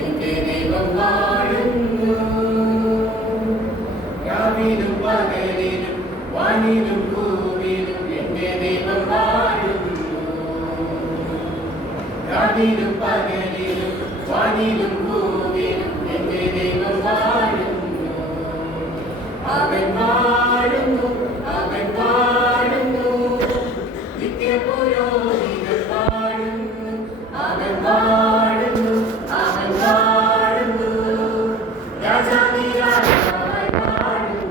എന്റെ ദൈവം വാഴുന്നു. രാവിലും പകലിലും വാനിലും ഭൂമിയിലും എന്റെ ദൈവം വാഴുന്നു. രാവിലും പകലിലും വാനിലും ഭൂമിയിലും എന്റെ ദൈവം വാഴുന്നു. അവൻ വാഴുന്നു, അവൻ വാഴുന്നു, നിത്യപുരോഹിതൻ വാഴുന്നു. അവൻ വാഴുന്നു, അവൻ വാഴുന്നു, രാജാധിരാജാവായി വാഴുന്നു.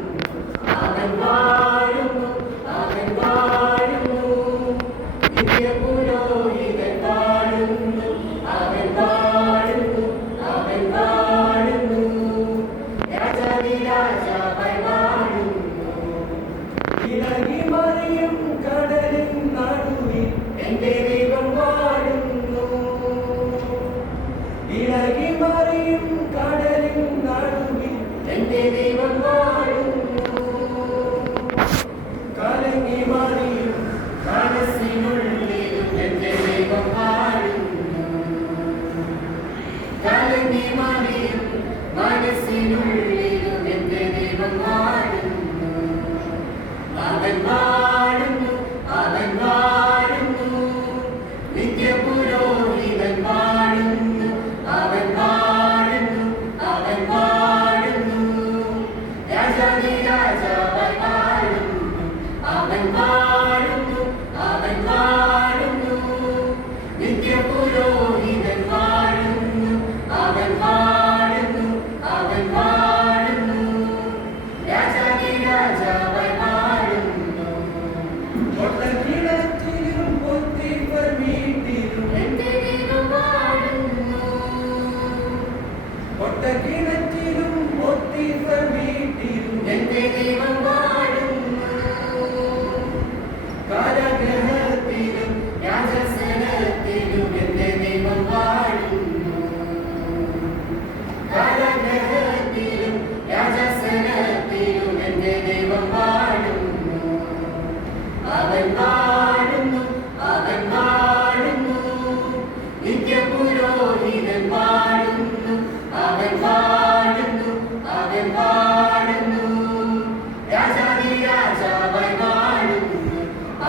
അവൻ വാഴുന്നു, അവൻ വാഴുന്നു, നിത്യപുരോഹിതൻ വാഴുന്നു. അവൻ വാഴുന്നു, അവൻ വാഴുന്നു, രാജാധിരാജാവായി വാഴുന്നു. ഇളകി മറിയും കടലിൻ നടുവിൽ എന്റെ ദൈവം വാഴുന്നു. ഇളകി മറിയും കടലിൻ നടുവിൽ എന്റെ ദൈവം വാഴുന്നു. കലങ്ങി മറിയും മനസ്സിനുള്ളിലും എന്റെ ദൈവം വാഴുന്നു. കലങ്ങി മറിയും മനസ്സിനുള്ളിലും എന്റെ ദൈവം വാഴുന്നു. അവൻ വാഴുന്നു, അവൻ വാഴുന്നു, നിത്യപുരോഹിതൻ വാഴുന്നു. അവൻ വാഴുന്നു, അവൻ വാഴുന്നു, രാജാധിരാജാവായി വാഴുന്നു. അവൻ വാഴുന്നു, അവൻ വാഴുന്നു, നിത്യപുരോഹിതൻ വാഴുന്നു. അവൻ വാഴുന്നു, അവൻ വാഴുന്നു, രാജാധിരാജാവായി വാഴുന്നു. കൊട്ടക്കിണറ്റിലും പൊത്തിപ്പർ വീട്ടിലും എന്റെ ദൈവം വാഴുന്നു. കൊട്ടക്കിണറ്റിലും പൊത്തിപ്പർ വീട്ടിലും എന്റെ ദൈവം വാഴുന്നു. കാരാഗൃഹത്തിലും രാജസനത്തിലും എന്റെ ദൈവം വാഴുന്നു. കാരാഗൃഹത്തിലും രാജസനത്തിലും എന്റെ ദൈവം വാഴുന്നു. അവൻ വാഴുന്നു, അവൻ വാഴുന്നു, നിത്യപുരോഹിതൻ വാഴുന്നു. അവൻ വാഴുന്നു, അവൻ വാഴുന്നു, രാജാധിരാജാവായി വാഴുന്നു.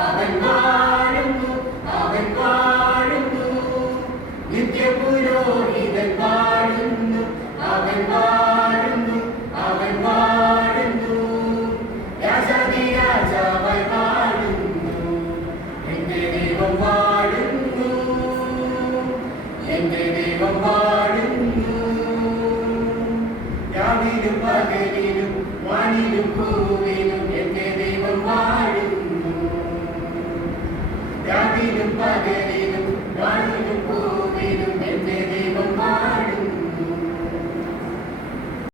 അവൻ വാഴുന്നു, അവൻ വാഴുന്നു, നിത്യപുരോഹിതൻ വാഴുന്നു. അവൻ വാഴുന്നു, അവൻ വാഴുന്നു, രാജാധിരാജാവായി വാഴുന്നു. എന്റെ ദൈവം വാഴുന്നു, എന്റെ ദൈവം വാഴുന്നു. രാവിലും പകലിലും വാനിലും ഭൂമിയിലും എന്റെ ദൈവം വാഴുന്നു. രാവിലും പകലിലും